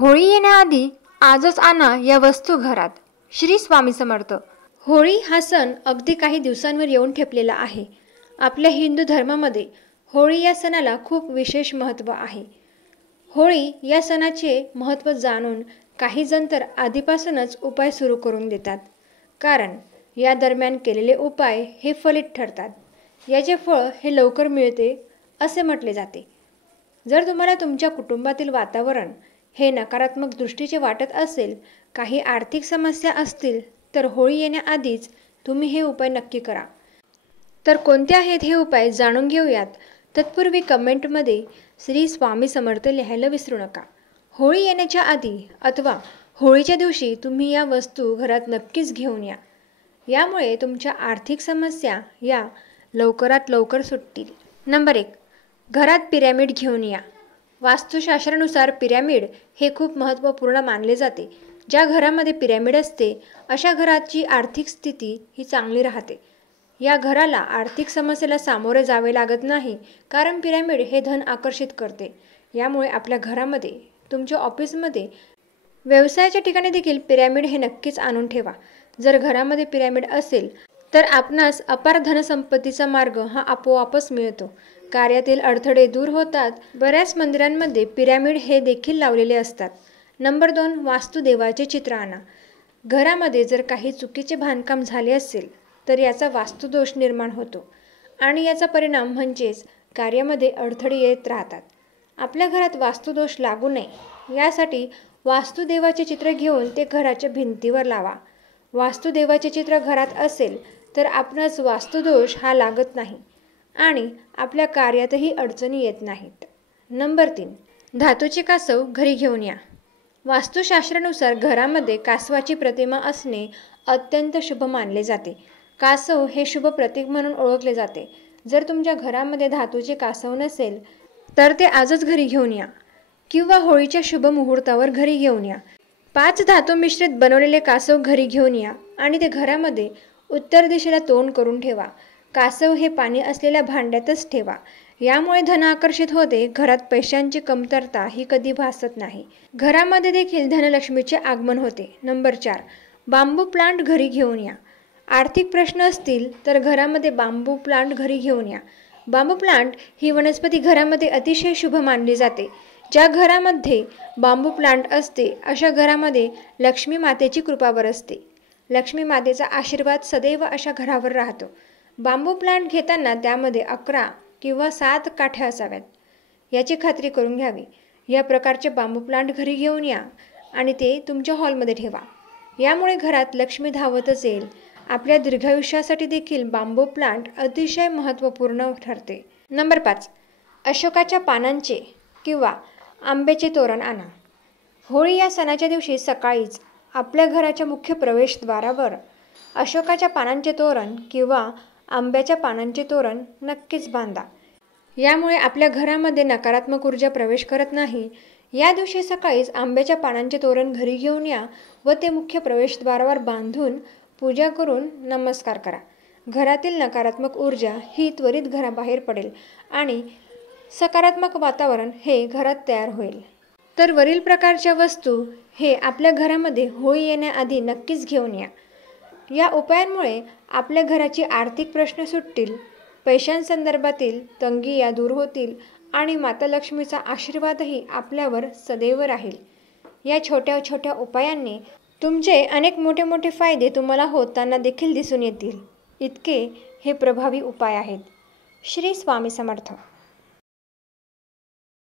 होळी येण्याआधी आजच आणा या वस्तू घरात. श्री स्वामी समर्थ. होळी हा सण अगदी काही दिवसांवर येऊन ठेपलेला आहे. आपल्या हिंदू धर्मामध्ये होळी या सणाला खूप विशेष महत्त्व आहे. होळी या सणाचे महत्त्व जाणून काही जण तर आधीपासूनच उपाय सुरू करून देतात, कारण या दरम्यान केलेले उपाय हे फलित ठरतात. याचे फळ हे लवकर मिळते असे म्हटले जाते. जर तुम्हाला तुमच्या कुटुंबातील वातावरण हे नकारात्मक दृष्टीचे वाटत असेल, काही आर्थिक समस्या असतील, तर होळी येण्याआधीच तुम्ही हे उपाय नक्की करा. तर कोणते आहेत हे उपाय जाणून घेऊयात. तत्पूर्वी कमेंटमध्ये श्री स्वामी समर्थ लिहायला विसरू नका. होळी येण्याच्या आधी अथवा होळीच्या दिवशी तुम्ही या वस्तू घरात नक्कीच घेऊन या. यामुळे तुमच्या आर्थिक समस्या या लवकरात लवकर सुटतील. नंबर 1. घरात पिरॅमिड घेऊन या. वास्तुशास्त्रानुसार पिरॅमिड हे खूप महत्त्वपूर्ण मानले जाते. ज्या घरामध्ये पिरॅमिड असते अशा घराची आर्थिक स्थिती ही चांगली राहते. या घराला आर्थिक समस्येला सामोरे जावे लागत नाही, कारण पिरॅमिड हे धन आकर्षित करते. यामुळे आपल्या घरामध्ये, तुमच्या ऑफिसमध्ये, व्यवसायाच्या ठिकाणी देखील पिरॅमिड हे नक्कीच आणून ठेवा. जर घरामध्ये पिरॅमिड असेल तर आपणास अपार धनसंपत्तीचा मार्ग हा आपोआपच मिळतो. कार्यातील अडथळे दूर होतात. बऱ्याच मंदिरांमध्ये पिरॅमिड हे देखील लावलेले असतात. नंबर 2. वास्तुदेवाचे चित्र आणा. घरामध्ये जर काही चुकीचे बांधकाम झाले असेल तर याचा वास्तुदोष निर्माण होतो आणि याचा परिणाम म्हणजेच कार्यामध्ये अडथळे येत राहतात. आपल्या घरात वास्तुदोष लागू नये यासाठी वास्तुदेवाचे चित्र घेऊन ते घराच्या भिंतीवर लावा. वास्तुदेवाचे चित्र घरात असेल तर आपणास वास्तुदोष हा लागत नाही आणि आपल्या कार्यातही अडचणी येत नाहीत. नंबर 3. धातूचे कासव घरी घेऊन या. वास्तुशास्त्रानुसार घरामध्ये कासवाची प्रतिमा असणे अत्यंत शुभ मानले जाते. कासव हे शुभ प्रतीक म्हणून ओळखले जाते. जर तुमच्या घरामध्ये धातूचे कासव नसेल तर ते आजच घरी घेऊन या किंवा होळीच्या शुभ मुहूर्तावर घरी घेऊन या. 5 धातू मिश्रित बनवलेले कासव घरी घेऊन या आणि ते घरामध्ये उत्तर दिशेला तोंड करून ठेवा. कासव हे पाणी असलेल्या भांड्यातच ठेवा. यामुळे धन आकर्षित होते. घरात पैशांची कमतरता ही कधी भासत नाही. घरामध्ये देखील धनलक्ष्मीचे आगमन होते. नंबर 4. बांबू प्लांट घरी घेऊन या. आर्थिक प्रश्न असतील तर घरामध्ये बांबू प्लांट घरी घेऊन या. बांबू प्लांट ही वनस्पती घरामध्ये अतिशय शुभ मानली जाते. ज्या घरामध्ये बांबू प्लांट असते अशा घरामध्ये लक्ष्मी मातेची कृपा बरसते. लक्ष्मी मातेचा आशीर्वाद सदैव अशा घरावर राहतो. बांबू प्लांट घेताना त्यामध्ये 11 किंवा 7 काठ्या असाव्यात याची खात्री करून घ्यावी. या प्रकारचे बांबू प्लांट घरी घेऊन या आणि ते तुमच्या हॉलमध्ये ठेवा. यामुळे घरात लक्ष्मी धावतच येईल. आपल्या दीर्घायुष्यासाठी देखील बांबू प्लांट अतिशय महत्त्वपूर्ण ठरते. नंबर 5. अशोकाच्या पानांचे किंवा आंब्याचे तोरण आणा. होळी या सणाच्या दिवशी सकाळीच आपल्या घराच्या मुख्य प्रवेशद्वारावर अशोकाच्या पानांचे तोरण किंवा आंब्याच्या पानांचे तोरण नक्कीच बांधा. यामुळे आपल्या घरामध्ये नकारात्मक ऊर्जा प्रवेश करत नाही. या दिवशी सकाळीच आंब्याच्या पानांचे तोरण घरी घेऊन या व ते मुख्य प्रवेशद्वारावर बांधून पूजा करून नमस्कार करा. घरातील नकारात्मक ऊर्जा ही त्वरित घराबाहेर पडेल आणि सकारात्मक वातावरण हे घरात तयार होईल. तर वरील प्रकारच्या वस्तू हे आपल्या घरामध्ये होळी येण्याआधी नक्कीच घेऊन या. या उपायांमुळे आपल्या घराची आर्थिक प्रश्न सुटतील, पैशांसंदर्भातील तंगी या दूर होतील आणि माता लक्ष्मीचा आशीर्वादही आपल्यावर सदैव राहील. या छोट्या छोट्या उपायांनी तुमचे अनेक मोठे मोठे फायदे तुम्हाला होताना देखील दिसून येतील. इतके हे प्रभावी उपाय आहेत. श्री स्वामी समर्थ.